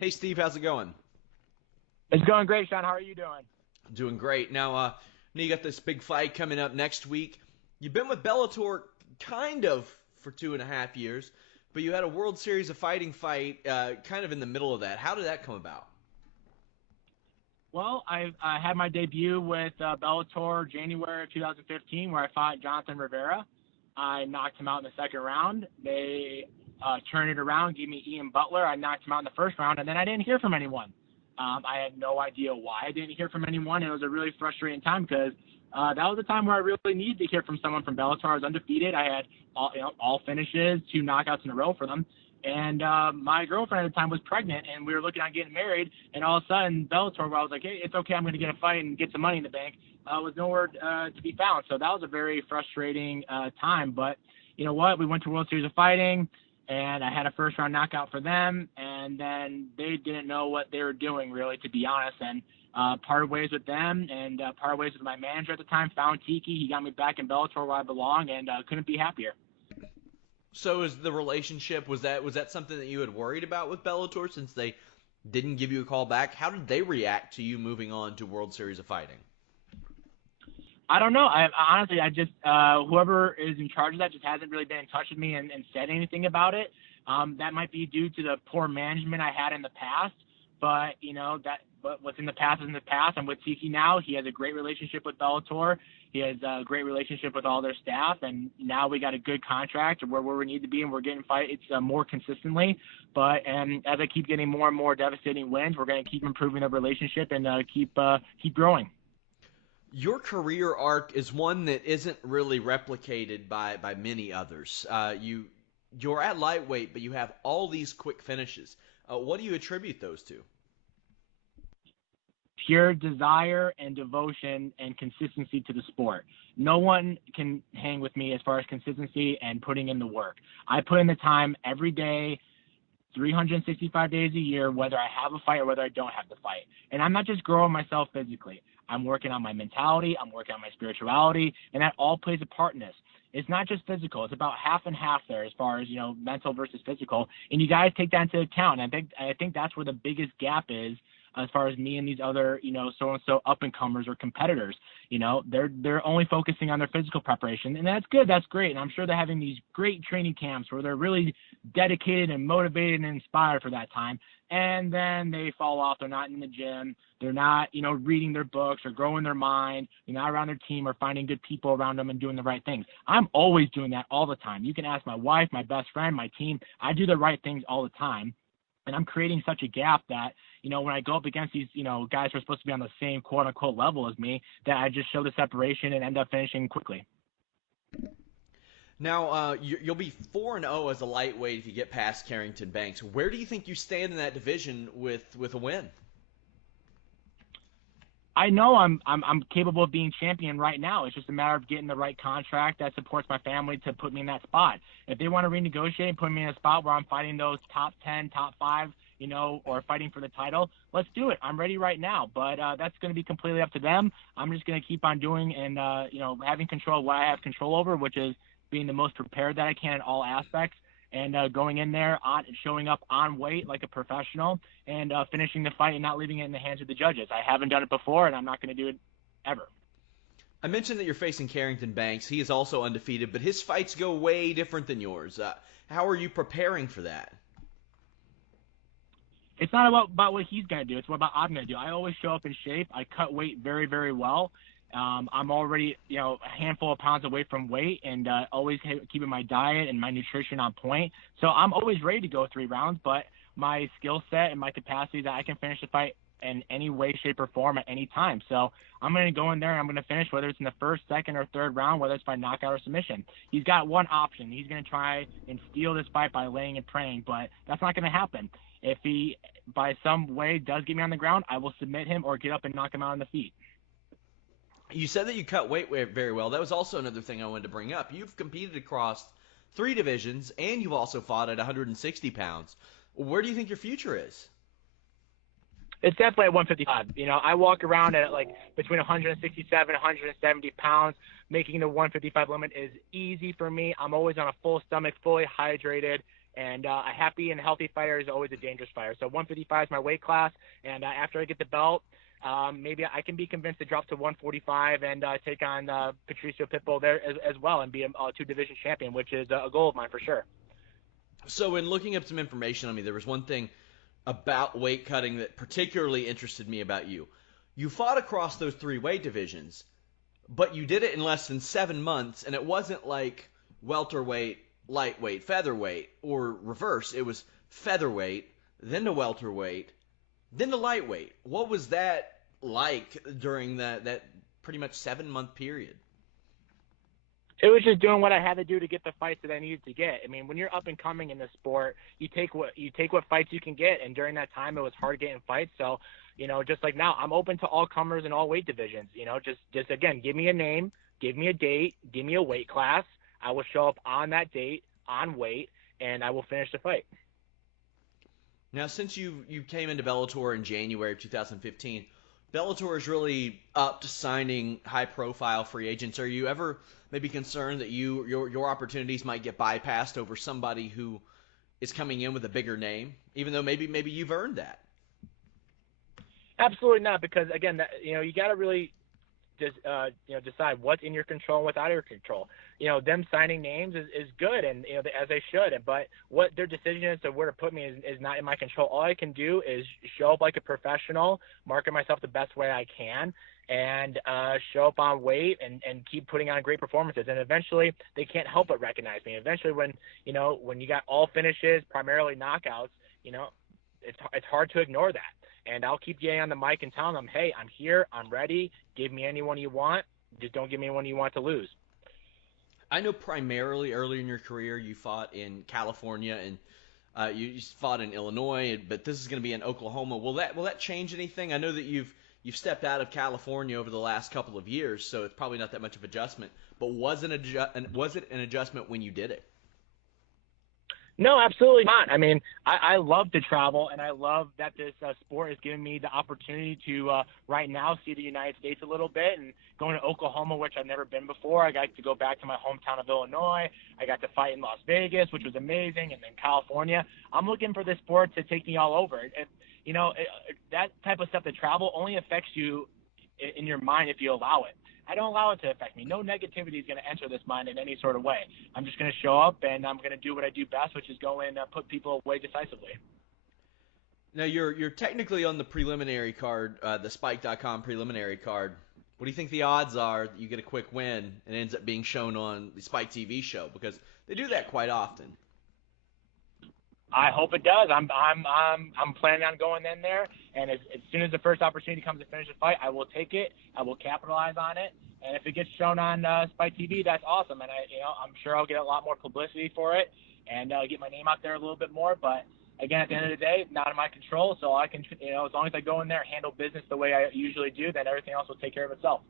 Hey, Steve, how's it going? It's going great, Sean. How are you doing? Doing great. Now you got this big fight coming up next week. You've been with Bellator kind of for 2.5 years, but you had a World Series of Fighting fight kind of in the middle of that. How did that come about? Well, I had my debut with Bellator January of 2015, where I fought Jonathan Rivera. I knocked him out in the second round. They turned it around, gave me Ian Butler. I knocked him out in the first round, and then I didn't hear from anyone. I had no idea why I didn't hear from anyone. It was a really frustrating time because that was the time where I really needed to hear from someone from Bellator. I was undefeated. I had all finishes, 2 knockouts in a row for them. And my girlfriend at the time was pregnant, and we were looking at getting married. And all of a sudden, Bellator, where I was like, hey, it's okay, I'm going to get a fight and get some money in the bank, was nowhere to be found. So that was a very frustrating time. But you know what? We went to World Series of Fighting, and I had a first-round knockout for them. And then they didn't know what they were doing, really, to be honest. And parted ways with them and parted ways with my manager at the time, found Tiki. He got me back in Bellator where I belong, and couldn't be happier. So is the relationship was that something that you had worried about with Bellator since they didn't give you a call back? How did they react to you moving on to World Series of Fighting? I don't know. Honestly, I just whoever is in charge of that just hasn't really been in touch with me and said anything about it. That might be due to the poor management I had in the past, but but what's in the past is in the past. I'm with Tiki now. He has a great relationship with Bellator. He has a great relationship with all their staff, and now we got a good contract where we need to be, and we're getting fights more consistently. But as I keep getting more and more devastating wins, we're going to keep improving the relationship and keep growing. Your career arc is one that isn't really replicated by many others. You're at lightweight, but you have all these quick finishes. What do you attribute those to? Pure desire and devotion and consistency to the sport. No one can hang with me as far as consistency and putting in the work. I put in the time every day, 365 days a year, whether I have a fight or whether I don't have the fight. And I'm not just growing myself physically. I'm working on my mentality. I'm working on my spirituality, and that all plays a part in this. It's not just physical. It's about half and half there as far as, mental versus physical. And you guys take that into account. And I think that's where the biggest gap is as far as me and these other, so-and-so up-and-comers or competitors. They're only focusing on their physical preparation, and that's good. That's great. And I'm sure they're having these great training camps where they're really dedicated and motivated and inspired for that time. And then they fall off. They're not in the gym. They're not, reading their books or growing their mind. They're not around their team or finding good people around them and doing the right things. I'm always doing that all the time. You can ask my wife, my best friend, my team. I do the right things all the time. And I'm creating such a gap that, when I go up against these, guys who are supposed to be on the same quote unquote level as me, that I just show the separation and end up finishing quickly. Now, you'll be 4-0 as a lightweight if you get past Carrington Banks. Where do you think you stand in that division with a win? I know I'm capable of being champion right now. It's just a matter of getting the right contract that supports my family to put me in that spot. If they want to renegotiate and put me in a spot where I'm fighting those top 10, top 5, or fighting for the title, let's do it. I'm ready right now. But that's going to be completely up to them. I'm just going to keep on doing and, having control of what I have control over, which is being the most prepared that I can in all aspects. And going in there, showing up on weight like a professional, and finishing the fight and not leaving it in the hands of the judges. I haven't done it before, and I'm not going to do it ever. I mentioned that you're facing Carrington Banks. He is also undefeated, but his fights go way different than yours. How are you preparing for that? It's not about what he's going to do. It's what I'm going to do. I always show up in shape. I cut weight very, very well. I'm already, a handful of pounds away from weight, and always keeping my diet and my nutrition on point. So I'm always ready to go 3 rounds, but my skill set and my capacity that I can finish the fight in any way, shape, or form at any time. So I'm going to go in there and I'm going to finish, whether it's in the first, second, or third round, whether it's by knockout or submission. He's got one option. He's going to try and steal this fight by laying and praying, but that's not going to happen. If he, by some way, does get me on the ground, I will submit him or get up and knock him out on the feet. You said that you cut weight very well. That was also another thing I wanted to bring up. You've competed across 3 divisions, and you've also fought at 160 pounds. Where do you think your future is? It's definitely at 155. I walk around at between 167 and 170 pounds. Making the 155 limit is easy for me. I'm always on a full stomach, fully hydrated, And a happy and healthy fighter is always a dangerous fighter. So 155 is my weight class, and after I get the belt, maybe I can be convinced to drop to 145 and take on Patricio Pitbull there as well and be a two-division champion, which is a goal of mine for sure. So in looking up some information on me, there was one thing about weight cutting that particularly interested me about you. You fought across those 3 weight divisions, but you did it in less than 7 months, and it wasn't like welterweight, lightweight, featherweight, or reverse. It was featherweight, then to welterweight, then to lightweight. What was that like during that pretty much 7-month period? It was just doing what I had to do to get the fights that I needed to get. I mean, when you're up and coming in the sport, you take what fights you can get, and during that time, it was hard getting fights. So, just like now, I'm open to all comers in all weight divisions. Just again, give me a name, give me a date, give me a weight class. I will show up on that date, on weight, and I will finish the fight. Now, since you came into Bellator in January of 2015, Bellator is really up to signing high-profile free agents. Are you ever maybe concerned that your opportunities might get bypassed over somebody who is coming in with a bigger name, even though maybe you've earned that? Absolutely not, because again, you got to really decide what's in your control and what's out of your control. Them signing names is good, and as they should. But what their decision is to where to put me is not in my control. All I can do is show up like a professional, market myself the best way I can, and show up on weight and keep putting on great performances. And eventually, they can't help but recognize me. Eventually, when you got all finishes, primarily knockouts, it's hard to ignore that. And I'll keep getting on the mic and telling them, hey, I'm here, I'm ready, give me anyone you want, just don't give me anyone you want to lose. I know primarily early in your career you fought in California and you fought in Illinois, but this is going to be in Oklahoma. Will that change anything? I know that you've stepped out of California over the last couple of years, so it's probably not that much of adjustment. But was it an adjustment when you did it? No, absolutely not. I mean, I love to travel, and I love that this sport is giving me the opportunity to right now see the United States a little bit, and going to Oklahoma, which I've never been before. I got to go back to my hometown of Illinois. I got to fight in Las Vegas, which was amazing, and then California. I'm looking for this sport to take me all over. That type of stuff, the travel only affects you in your mind if you allow it. I don't allow it to affect me. No negativity is going to enter this mind in any sort of way. I'm just going to show up, and I'm going to do what I do best, which is go and put people away decisively. Now, you're technically on the preliminary card, the Spike.com preliminary card. What do you think the odds are that you get a quick win and it ends up being shown on the Spike TV show? Because they do that quite often. I hope it does. I'm planning on going in there, and as soon as the first opportunity comes to finish the fight, I will take it. I will capitalize on it, and if it gets shown on Spike TV, that's awesome. And I'm sure I'll get a lot more publicity for it, and get my name out there a little bit more. But again, at the end of the day, not in my control. So I can, as long as I go in there, handle business the way I usually do, then everything else will take care of itself.